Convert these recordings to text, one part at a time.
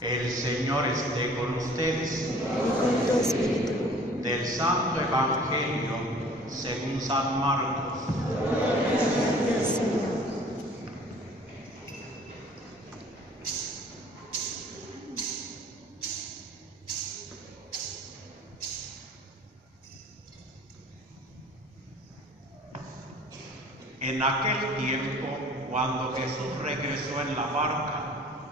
El Señor esté con ustedes. Y con tu espíritu. Del Santo Evangelio según San Marcos. Gloria al Señor. En aquel tiempo, cuando Jesús regresó en la barca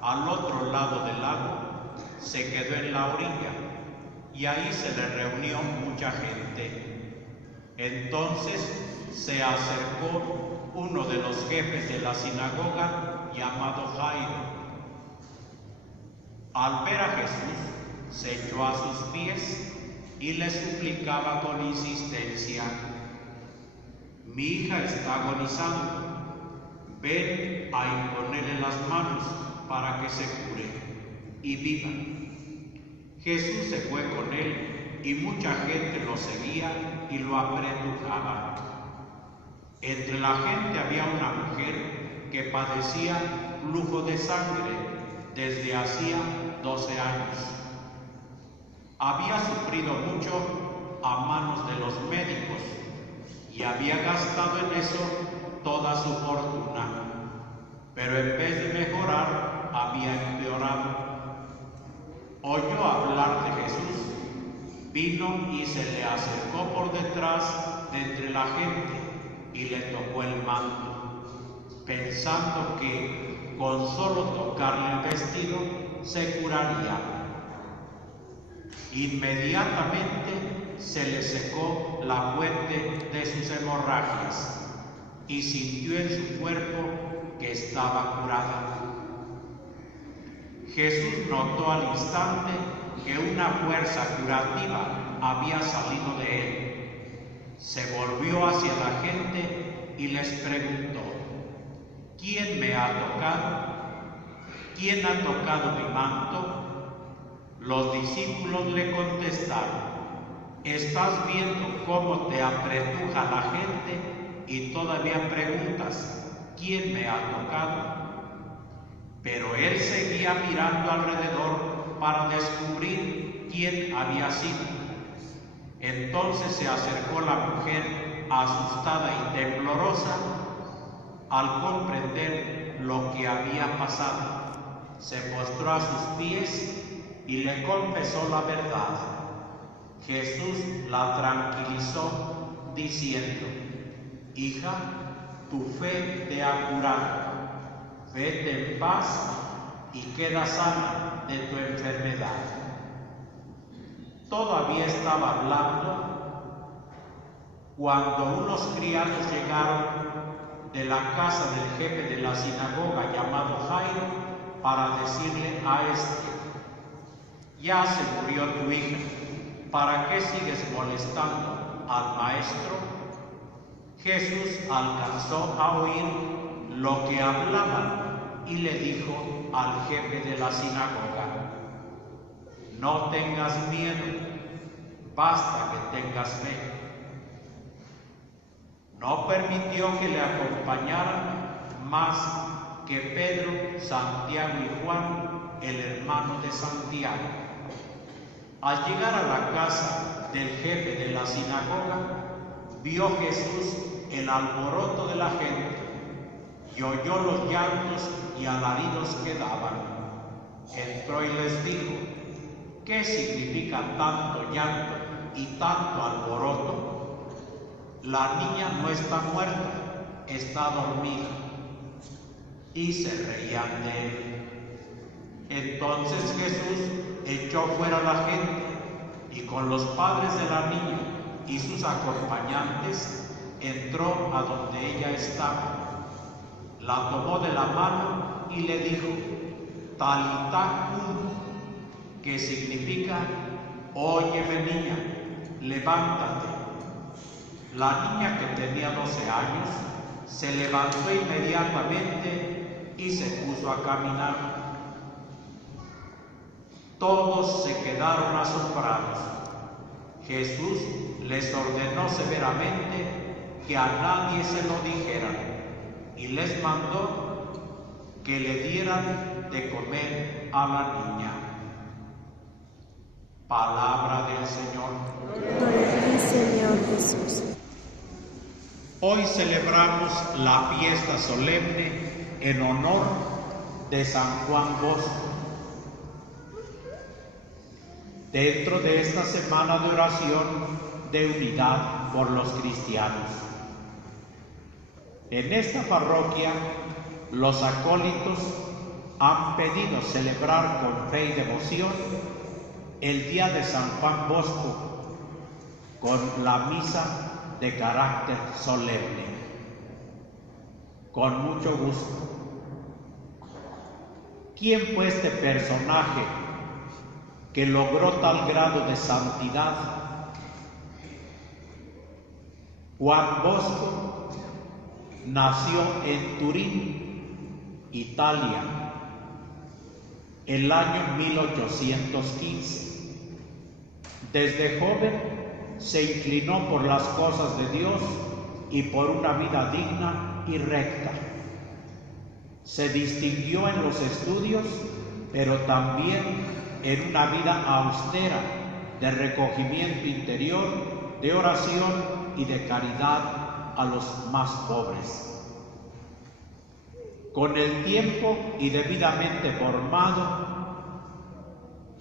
al otro lado del lago, se quedó en la orilla y ahí se le reunió mucha gente. Entonces se acercó uno de los jefes de la sinagoga llamado Jairo. Al ver a Jesús, se echó a sus pies y le suplicaba con insistencia: mi hija está agonizando, ven a imponerle las manos para que se cure y viva. Jesús se fue con él y mucha gente lo seguía y lo apretujaba. Entre la gente había una mujer que padecía flujo de sangre desde hacía 12 años. Había sufrido mucho a manos de los médicos y había gastado en eso toda su fortuna, pero en vez de mejorar, había empeorado. Oyó hablar de Jesús, vino y se le acercó por detrás de entre la gente y le tocó el manto, pensando que con solo tocarle el vestido se curaría. Inmediatamente se le secó la fuente de sus hemorragias y sintió en su cuerpo que estaba curada. Jesús notó al instante que una fuerza curativa había salido de él. Se volvió hacia la gente y les preguntó: ¿quién me ha tocado? ¿Quién ha tocado mi manto? Los discípulos le contestaron: ¿estás viendo cómo te apretuja la gente y todavía preguntas: ¿quién me ha tocado? Pero él seguía mirando alrededor para descubrir quién había sido. Entonces se acercó la mujer, asustada y temblorosa, al comprender lo que había pasado. Se postró a sus pies y le confesó la verdad. Jesús la tranquilizó diciendo: hija, tu fe te ha curado. Vete en paz y queda sana de tu enfermedad. Todavía estaba hablando cuando unos criados llegaron de la casa del jefe de la sinagoga llamado Jairo para decirle a este: ya se murió tu hija, ¿para qué sigues molestando al maestro? Jesús alcanzó a oír lo que hablaban y le dijo al jefe de la sinagoga: no tengas miedo, basta que tengas fe. No permitió que le acompañaran más que Pedro, Santiago y Juan, el hermano de Santiago. Al llegar a la casa del jefe de la sinagoga, vio Jesús el alboroto de la gente y oyó los llantos y alaridos que daban. Entró y les dijo: ¿qué significa tanto llanto y tanto alboroto? La niña no está muerta, está dormida. Y se reían de él. Entonces Jesús echó fuera a la gente y con los padres de la niña y sus acompañantes entró a donde ella estaba. La tomó de la mano y le dijo: Talita cum, que significa: óyeme niña, levántate. La niña, que tenía 12 años, se levantó inmediatamente y se puso a caminar. Todos se quedaron asombrados. Jesús les ordenó severamente que a nadie se lo dijeran y les mandó que le dieran de comer a la niña. Palabra del Señor. Gloria a ti, Señor Jesús. Hoy celebramos la fiesta solemne en honor de San Juan Bosco. Dentro de esta semana de oración de unidad por los cristianos. En esta parroquia, los acólitos han pedido celebrar con fe y devoción el día de San Juan Bosco con la misa de carácter solemne. Con mucho gusto. ¿Quién fue este personaje que logró tal grado de santidad? Juan Bosco nació en Turín, Italia, el año 1815. Desde joven se inclinó por las cosas de Dios y por una vida digna y recta. Se distinguió en los estudios, pero también en una vida austera de recogimiento interior, de oración y de caridad a los más pobres. Con el tiempo y debidamente formado,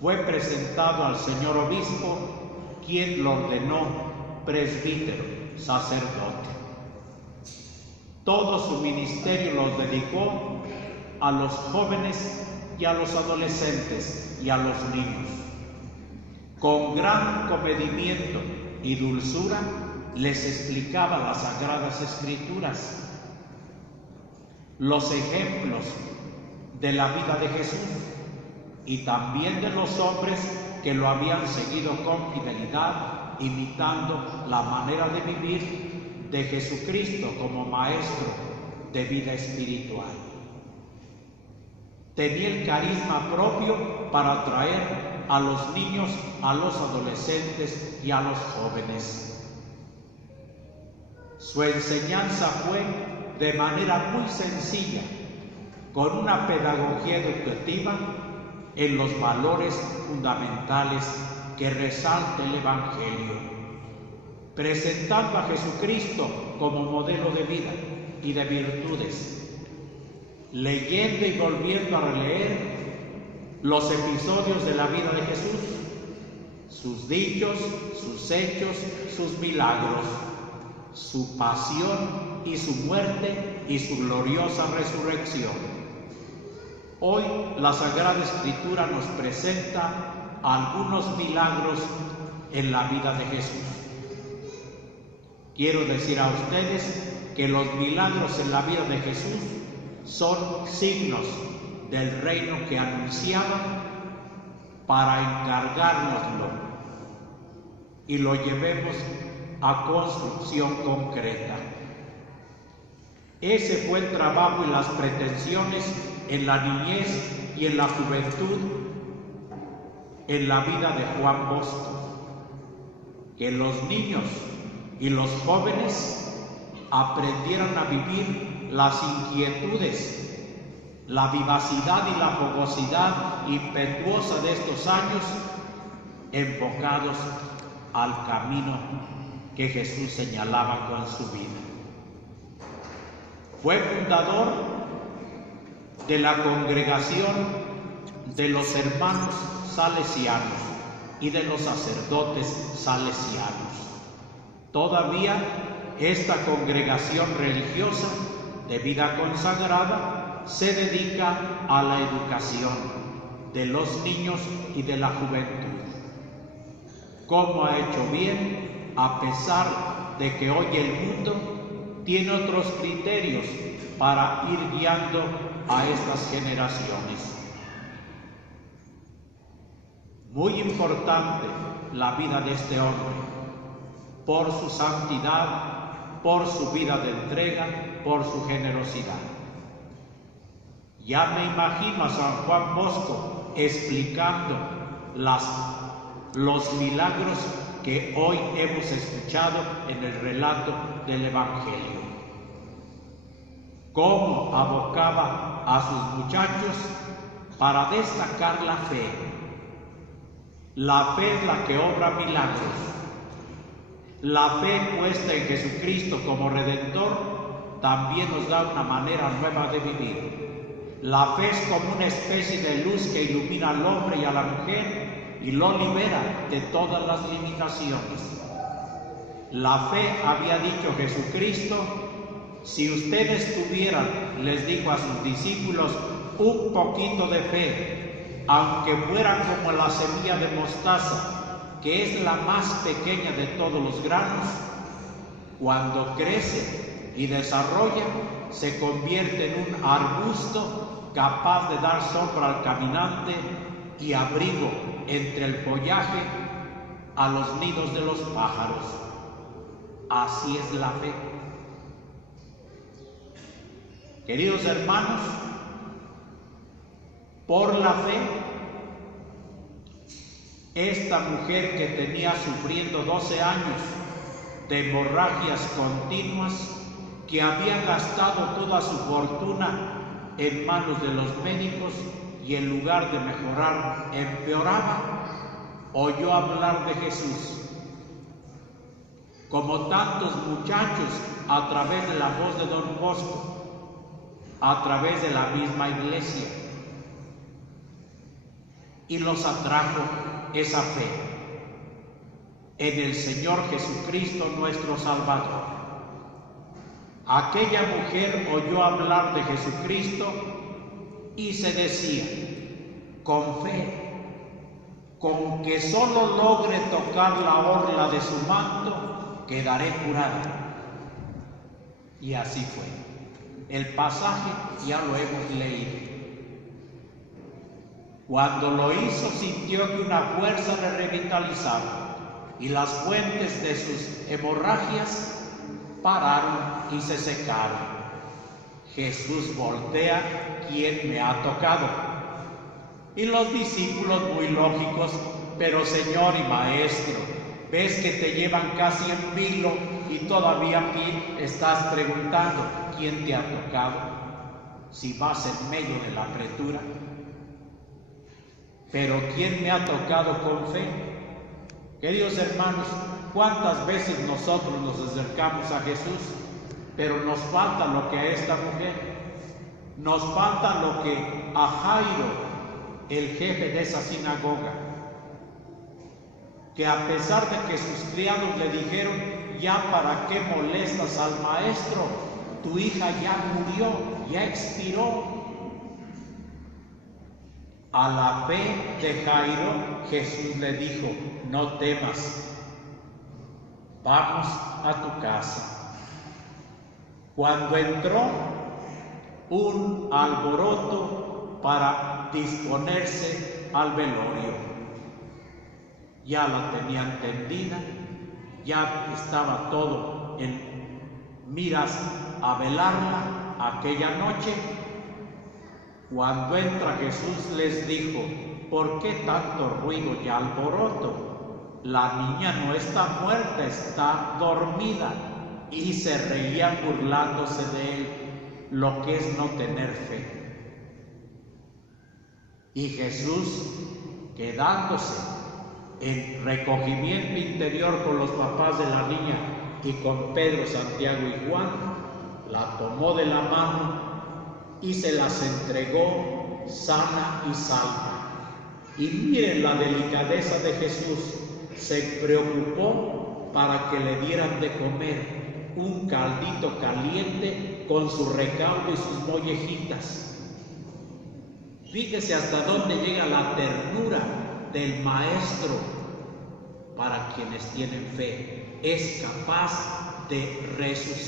fue presentado al señor obispo, quien lo ordenó presbítero, sacerdote. Todo su ministerio los dedicó a los jóvenes y a los adolescentes y a los niños. Con gran comedimiento y dulzura les explicaba las Sagradas Escrituras, los ejemplos de la vida de Jesús y también de los hombres que lo habían seguido con fidelidad, imitando la manera de vivir de Jesucristo como maestro de vida espiritual. Tenía el carisma propio para atraer a los niños, a los adolescentes y a los jóvenes. Su enseñanza fue de manera muy sencilla, con una pedagogía educativa en los valores fundamentales que resalta el Evangelio, presentando a Jesucristo como modelo de vida y de virtudes, leyendo y volviendo a releer los episodios de la vida de Jesús, sus dichos, sus hechos, sus milagros, su pasión y su muerte y su gloriosa resurrección. Hoy la Sagrada Escritura nos presenta algunos milagros en la vida de Jesús. Quiero decir a ustedes que los milagros en la vida de Jesús son signos del reino que anunciaba para encargárnoslo y lo llevemos a construcción concreta. Ese fue el trabajo y las pretensiones en la niñez y en la juventud, en la vida de Juan Bosco, que los niños y los jóvenes aprendieran a vivir las inquietudes, la vivacidad y la fogosidad impetuosa de estos años, enfocados al camino que Jesús señalaba con su vida. Fue fundador de la congregación de los hermanos salesianos y de los sacerdotes salesianos. Todavía esta congregación religiosa de vida consagrada se dedica a la educación de los niños y de la juventud. ¿Cómo ha hecho bien a pesar de que hoy el mundo tiene otros criterios para ir guiando a estas generaciones? Muy importante la vida de este hombre, por su santidad, por su vida de entrega, por su generosidad. Ya me imagino a San Juan Bosco explicando los milagros que hoy hemos escuchado en el relato del Evangelio. cómo abocaba a sus muchachos para destacar la fe. La fe es la que obra milagros. La fe puesta en Jesucristo como Redentor también nos da una manera nueva de vivir. La fe es como una especie de luz que ilumina al hombre y a la mujer y lo libera de todas las limitaciones. La fe, había dicho Jesucristo, si ustedes tuvieran, les dijo a sus discípulos, un poquito de fe, aunque fuera como la semilla de mostaza, que es la más pequeña de todos los granos, cuando crece y desarrolla, se convierte en un arbusto capaz de dar sombra al caminante y abrigo entre el follaje a los nidos de los pájaros. Así es la fe. Queridos hermanos, por la fe, esta mujer que tenía sufriendo 12 años de hemorragias continuas, que había gastado toda su fortuna en manos de los médicos y en lugar de mejorar, empeoraba, oyó hablar de Jesús. Como tantos muchachos, a través de la voz de Don Bosco, a través de la misma iglesia, y los atrajo esa fe en el Señor Jesucristo nuestro Salvador. Aquella mujer oyó hablar de Jesucristo y se decía, con fe, con que solo logre tocar la orla de su manto, quedaré curada. Y así fue. El pasaje ya lo hemos leído. Cuando lo hizo, sintió que una fuerza le revitalizaba y las fuentes de sus hemorragias pararon y se secaron. Jesús voltea, ¿quién me ha tocado? Y los discípulos, muy lógicos, pero Señor y Maestro, ves que te llevan casi en vilo y todavía aquí estás preguntando, ¿quién te ha tocado? Si vas en medio de la criatura. Pero ¿quién me ha tocado con fe? Queridos hermanos, ¿cuántas veces nosotros nos acercamos a Jesús? Pero nos falta lo que a esta mujer, nos falta lo que a Jairo, el jefe de esa sinagoga, que a pesar de que sus criados le dijeron, ya para qué molestas al maestro, tu hija ya murió, ya expiró. A la fe de Jairo, Jesús le dijo, no temas, vamos a tu casa. Cuando entró, un alboroto para disponerse al velorio. Ya la tenían tendida, ya estaba todo en miras a velarla aquella noche. Cuando entra Jesús les dijo, ¿por qué tanto ruido y alboroto? La niña no está muerta, está dormida. Y se reían burlándose de él, lo que es no tener fe. Y Jesús, quedándose en recogimiento interior con los papás de la niña y con Pedro, Santiago y Juan, la tomó de la mano y se las entregó sana y salva. Y miren la delicadeza de Jesús, se preocupó para que le dieran de comer un caldito caliente con su recaudo y sus mollejitas. Fíjese hasta dónde llega la ternura del Maestro para quienes tienen fe. Es capaz de resucitar.